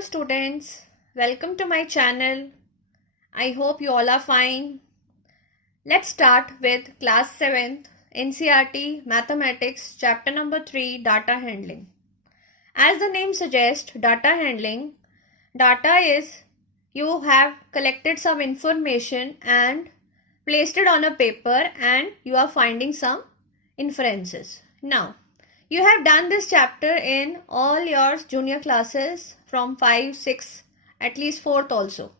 Hello students, welcome to my channel. I hope you all are fine. Let's start with class 7th NCERT Mathematics chapter number 3 Data Handling. As the name suggests, data handling, data is you have collected some information and placed it on a paper and you are finding some inferences. Now, you have done this chapter in all your junior classes from 5, 6, at least 4th also.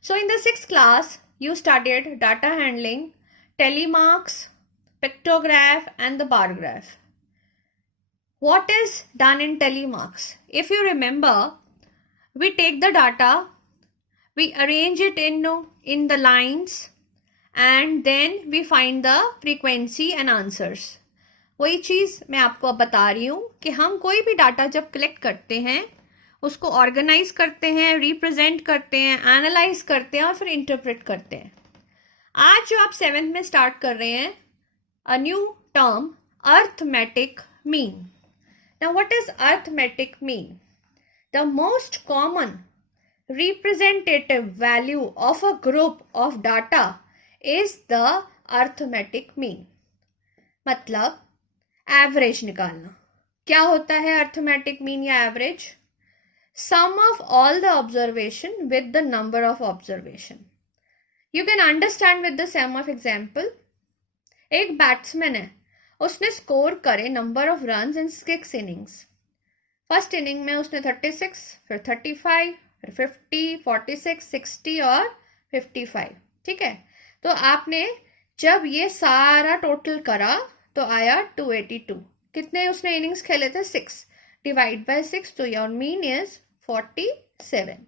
So in the 6th class, you studied data handling, telemarks, pictograph and the bar graph. What is done in telemarks? If you remember, we take the data, we arrange it in the lines and then we find the frequency and answers. वही चीज़ मैं आपको अब बता रही हूँ कि हम कोई भी डाटा जब कलेक्ट करते हैं उसको ऑर्गेनाइज करते हैं, रिप्रेजेंट करते हैं, एनालाइज करते हैं और फिर इंटरप्रेट करते हैं. आज जो आप 7th में स्टार्ट कर रहे हैं a new term arithmetic mean. Now what is arithmetic mean? The most common representative value of a group of data is the arithmetic mean. मतलब एवरेज निकालना. क्या होता है अर्थमेटिक मीन या average? Sum of all the observation with the number of observation. You can understand with the sum of example. एक batsman है, उसने score करे number of runs in 6 innings. First inning में उसने 36, फिर 35, फिर 50, 46, 60 और 55. ठीक है, तो आपने जब ये सारा टोटल करा तो आया 282. कितने उसने इनिंग्स खेले थे? 6. डिवाइड बाय 6, तो your mean is 47.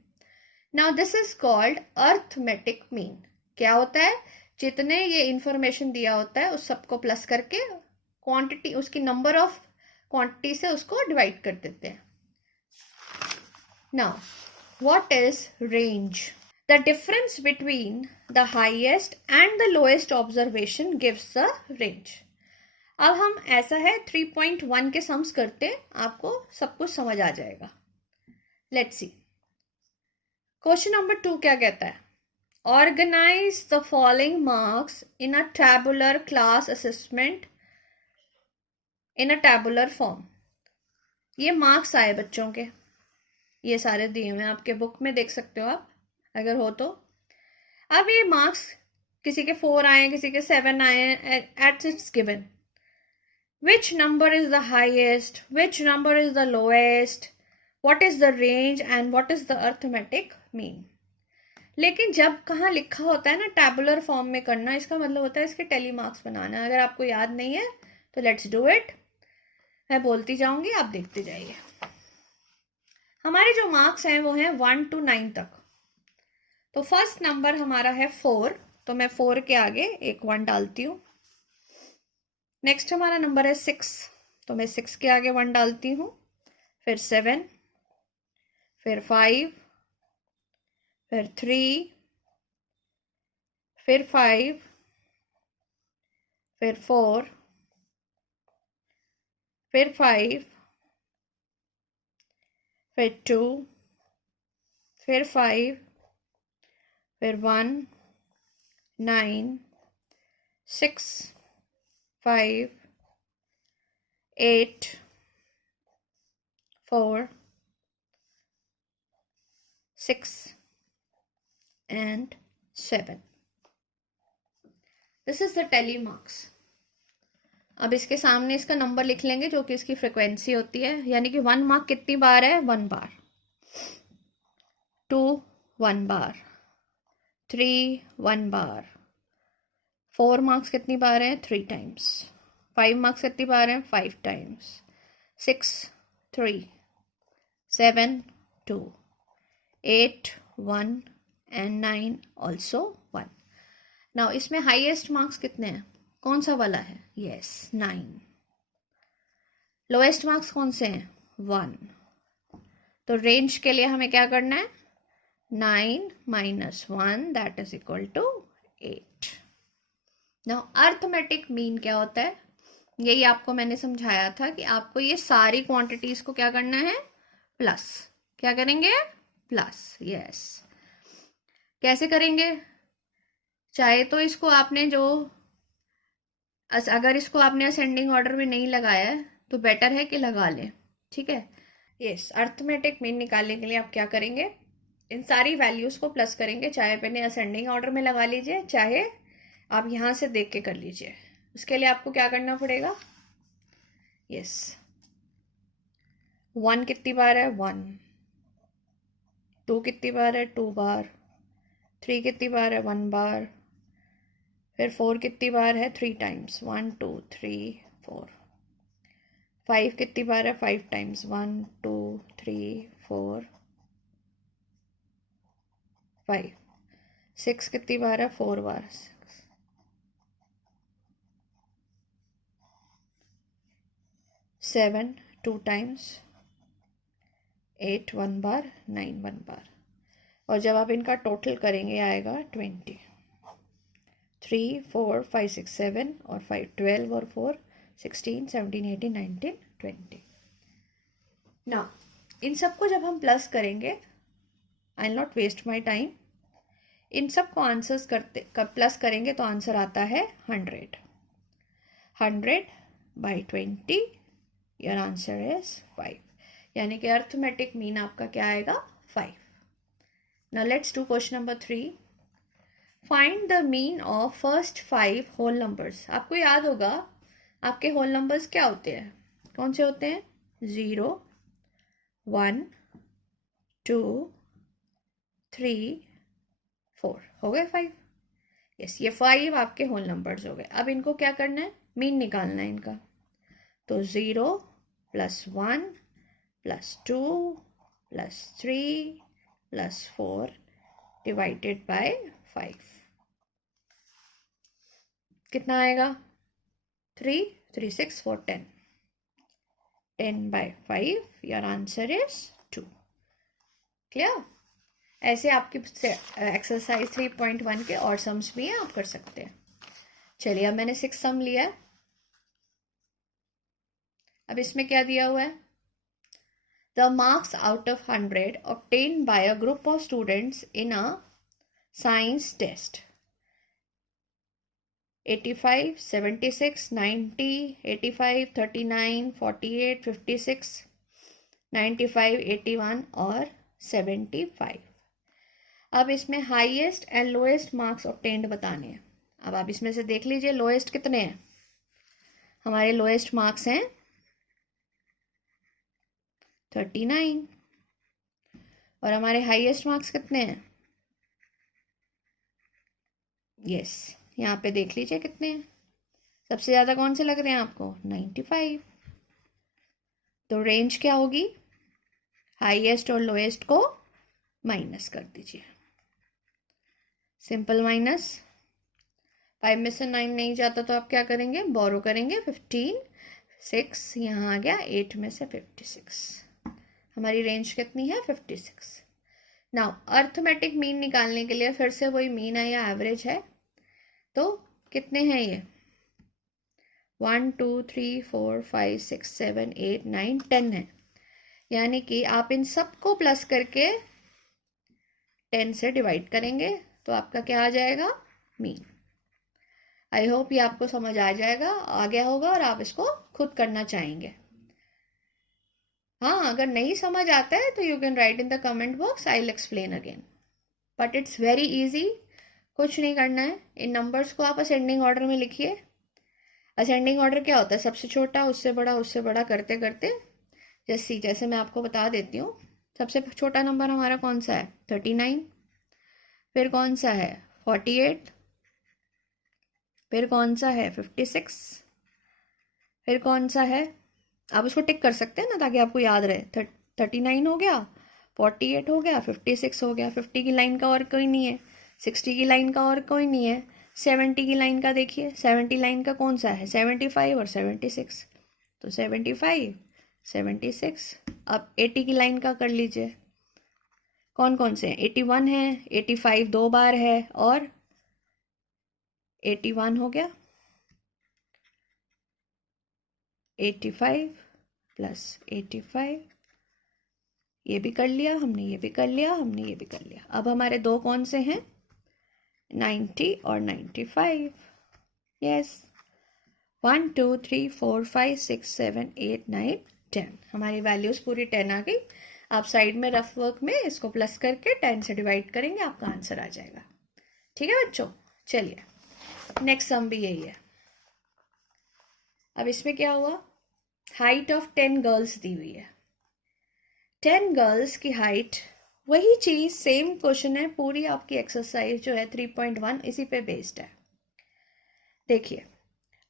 Now this is called arithmetic mean. क्या होता है? जितने ये इंफॉर्मेशन दिया होता है उस सबको प्लस करके क्वांटिटी, उसकी नंबर ऑफ क्वांटिटी से उसको डिवाइड कर देते हैं. Now what is range? The difference between the highest and the lowest observation gives the range. अब हम ऐसा है 3.1 के सम्स करते, आपको सब कुछ समझ आ जाएगा. Let's see. क्वेश्चन नंबर 2 क्या कहता है? Organize the following marks in a tabular class assessment in a tabular form. ये मार्क्स आए बच्चों के, ये सारे दिए हुए आपके बुक में, देख सकते हो आप अगर हो तो. अब ये मार्क्स किसी के 4 आए, किसी के 7 आए. At its given which number is the highest, which number is the lowest, what is the range and what is the arithmetic mean. लेकिन जब कहाँ लिखा होता है ना टैबुलर फॉर्म में करना, इसका मतलब होता है इसके टेली मार्क्स बनाना. अगर आपको याद नहीं है तो लेट्स डू इट. मैं बोलती जाऊंगी, आप देखते जाइए. हमारे जो मार्क्स हैं वो हैं 1 to 9 तक. तो फर्स्ट नंबर हमारा है 4, तो मैं 4 के आगे एक 1 डालती हूँ. नेक्स्ट हमारा नंबर है 6, तो मैं 6 के आगे 1 डालती हूँ. फिर 7, फिर 5, फिर 3, फिर 5, फिर 4, फिर 5, फिर 2, फिर 5, फिर 1, 9, 6, 5, 8, 4, 6 and 7. This is the tally marks. अब इसके सामने इसका नंबर लिख लेंगे जो कि इसकी फ्रीक्वेंसी होती है. यानी कि 1 मार्क कितनी बार है? 1 बार. 2 1 बार. 3 1 बार. 4 मार्क्स कितनी बार है? 3 टाइम्स. 5 मार्क्स कितनी बार है? 5 टाइम्स. 6 3, 7 2, 8 1 and 9 also 1. नाउ इसमें हाईएस्ट मार्क्स कितने हैं? कौन सा वाला है? यस, 9. लोएस्ट मार्क्स कौन से हैं? 1. तो रेंज के लिए हमें क्या करना है? 9 minus 1 that is equal to 8. Now arithmetic mean क्या होता है? यही आपको मैंने समझाया था कि आपको ये सारी क्वांटिटीज को क्या करना है? प्लस. क्या करेंगे? प्लस। यस, कैसे करेंगे? चाहे तो इसको आपने जो अगर इसको आपने असेंडिंग ऑर्डर में नहीं लगाया है तो बेटर है कि लगा लें, ठीक है। यस, अर्थमेटिक मीन निकालने के लिए आप क्या करेंगे, इन सारी वैल्यूज को प्लस करेंगे, चाहे पहले असेंडिंग ऑर्डर में लगा लीजिए, चाहे आप यहाँ से देख के कर लीजिए। उसके लिए आपको क्या करना पड़ेगा? यस, 1 कितनी बार है? 1। 2 कितनी बार है? 2 बार। 3 कितनी बार है? 1 बार। फिर 4 कितनी बार है? 3 टाइम्स, 1 2 3 4। 5 कितनी बार है? 5 टाइम्स, 1 2 3 4 5। 6 कितनी बार है? 4 बार। 7 2 टाइम्स, 8 1 बार, 9 1 बार। और जब आप इनका टोटल करेंगे आएगा 20। 3 4 5 6 7 और 5 12 और 4 16 17 18 19 20। ना इन सबको जब हम प्लस करेंगे, I will not waste my time, इन सबको आंसर्स करते प्लस करेंगे तो आंसर आता है 100। 100 बाई 20, योर आंसर इज 5। यानी कि अर्थमेटिक मीन आपका क्या आएगा? 5। Now let's do question number 3। Find the mean of first 5 whole numbers. आपको याद होगा आपके होल नंबर्स क्या होते हैं? कौन से होते हैं? 0 1 2 3 4। हो गए 5। यस, ये 5 आपके होल नंबर्स हो गए। अब इनको क्या करना है? मीन निकालना है इनका। तो 0 plus 1 plus 2 plus 3 plus 4 divided by 5 कितना आएगा? 3 3 6 4 10। 10 by 5, your answer is 2। Clear? ऐसे आपकी एक्सरसाइज 3.1 के और सम्स भी हैं, आप कर सकते हैं। चलिए, अब मैंने 6 सम लिया है। अब इसमें क्या दिया हुआ है? The marks out of 100 obtained by a group of students in a science test: 85 76 90 85 39 48 56 95 81 और 75। अब इसमें highest and lowest marks obtained बताने हैं। अब आप इसमें से देख लीजिए लोएस्ट कितने हैं। हमारे लोएस्ट मार्क्स हैं 39 और हमारे हाईएस्ट मार्क्स कितने हैं? यस, यहाँ पे देख लीजिए कितने हैं। सबसे ज़्यादा कौन से लग रहे हैं आपको? 95। तो रेंज क्या होगी? हाईएस्ट और लोएस्ट को माइनस कर दीजिए। Simple minus. 5 में से 9 नहीं जाता तो आप क्या करेंगे? बोरो करेंगे। 15 6 यहाँ आ गया, 8 में से 56। हमारी रेंज कितनी है? 56। नाउ अर्थमेटिक मीन निकालने के लिए फिर से वही मीन है या एवरेज है। तो कितने हैं ये? 1 2 3 4 5 6 7 8 9 10 है। यानी कि आप इन सबको प्लस करके 10 से डिवाइड करेंगे तो आपका क्या आ जाएगा? मीन। आई होप ये आपको समझ आ गया होगा और आप इसको खुद करना चाहेंगे। हाँ, अगर नहीं समझ आता है तो you can write in the comment box, I will explain again. But it's very easy, कुछ नहीं करना है। इन नंबर्स को आप असेंडिंग ऑर्डर में लिखिए। असेंडिंग ऑर्डर क्या होता है? सबसे छोटा उससे बड़ा करते करते, जैसे मैं आपको बता देती हूँ। सबसे छोटा नंबर हमारा कौन सा है? 39। फिर कौन सा है? 48। फिर कौन सा है? 56। फिर कौन सा है? आप उसको टिक कर सकते हैं ना ताकि आपको याद रहे। 39 हो गया, 48 हो गया, 56 हो गया। 50 की लाइन का और कोई नहीं है, 60 की लाइन का और कोई नहीं है, 70 की लाइन का देखिए। 70 लाइन का कौन सा है? 75 और 76। तो 75 76। अब 80 की लाइन का कर लीजिए। कौन कौन से हैं? 81 है, 85 2 बार है और 81 हो गया। 85 प्लस 85 ये भी कर लिया हमने, ये भी कर लिया हमने, ये भी कर लिया। अब हमारे दो कौन से हैं? 90 और 95। यस, 1 2 3 4 5 6 7 8 9 10। हमारी वैल्यूज पूरी 10 आ गई। आप साइड में रफ वर्क में इसको प्लस करके 10 से डिवाइड करेंगे, आपका आंसर आ जाएगा। ठीक है बच्चों, चलिए नेक्स्ट सम भी यही है। अब इसमें क्या हुआ, हाइट ऑफ 10 गर्ल्स दी हुई है। 10 गर्ल्स की हाइट, वही चीज सेम क्वेश्चन है, पूरी आपकी एक्सरसाइज जो है 3.1 इसी पे बेस्ड है। देखिए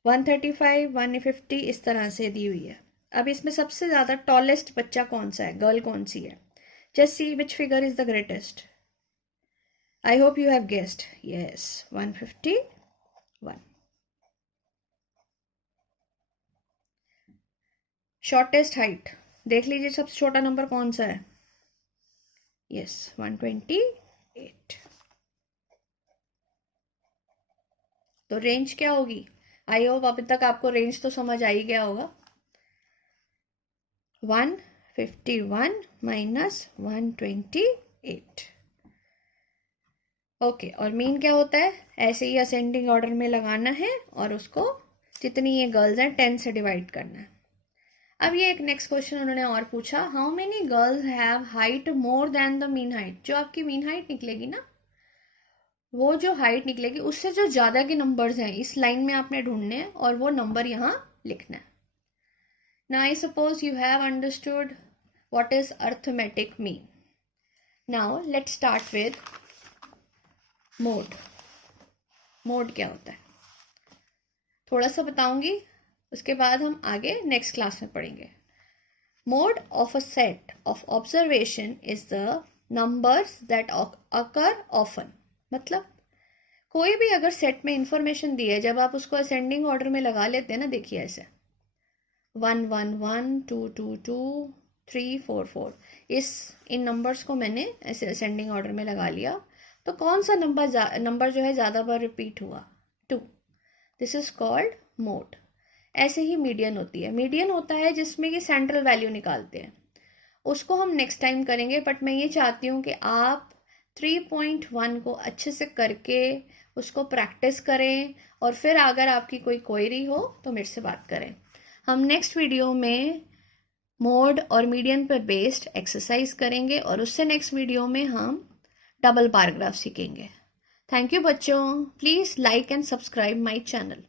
135 150 इस तरह से दी हुई है। अब इसमें सबसे ज्यादा टॉलेस्ट बच्चा कौन सा है, गर्ल कौन सी है? Just see which figure is the greatest. I hope you have guessed. Yes, 151। Shortest height देख लीजिए, सबसे छोटा नंबर कौन सा है? यस, 128। तो रेंज क्या होगी? आई होप अभी तक आपको रेंज तो समझ आ ही गया होगा। 151 माइनस 128। ओके, और मीन क्या होता है? ऐसे ही असेंडिंग ऑर्डर में लगाना है और उसको जितनी ये गर्ल्स हैं 10 से डिवाइड करना है। अब ये एक नेक्स्ट क्वेश्चन उन्होंने और पूछा, how many girls have height more than the mean height. जो आपकी मीन हाइट निकलेगी ना, वो जो हाइट निकलेगी उससे जो ज्यादा के नंबर्स हैं इस लाइन में आपने ढूंढने हैं और वो नंबर यहाँ लिखना है। Now I suppose you have understood what is arithmetic mean. Now let's start with mode. Mode क्या होता है थोड़ा सा बताऊंगी, उसके बाद हम आगे नेक्स्ट क्लास में पढ़ेंगे। Mode of a set of observation is the numbers that occur often. मतलब कोई भी अगर सेट में इंफॉर्मेशन दी है, जब आप उसको असेंडिंग ऑर्डर में लगा लेते हैं ना, देखिए ऐसे 1 1 1 2 2 2 3 4 4, इन नंबर्स को मैंने ऐसे असेंडिंग ऑर्डर में लगा लिया, तो कौन सा नंबर जो है ज़्यादा बार रिपीट हुआ? 2। This is called mode. ऐसे ही मीडियन होती है। मीडियन होता है जिसमें कि सेंट्रल वैल्यू निकालते हैं, उसको हम नेक्स्ट टाइम करेंगे। बट मैं ये चाहती हूँ कि आप 3.1 को अच्छे से करके उसको प्रैक्टिस करें, और फिर अगर आपकी कोई क्वेरी हो तो मेरे से बात करें। हम नेक्स्ट वीडियो में मोड और मीडियन पर बेस्ड एक्सरसाइज करेंगे, और उससे नेक्स्ट वीडियो में हम डबल पैराग्राफ सीखेंगे। थैंक यू बच्चों, please like and subscribe my channel.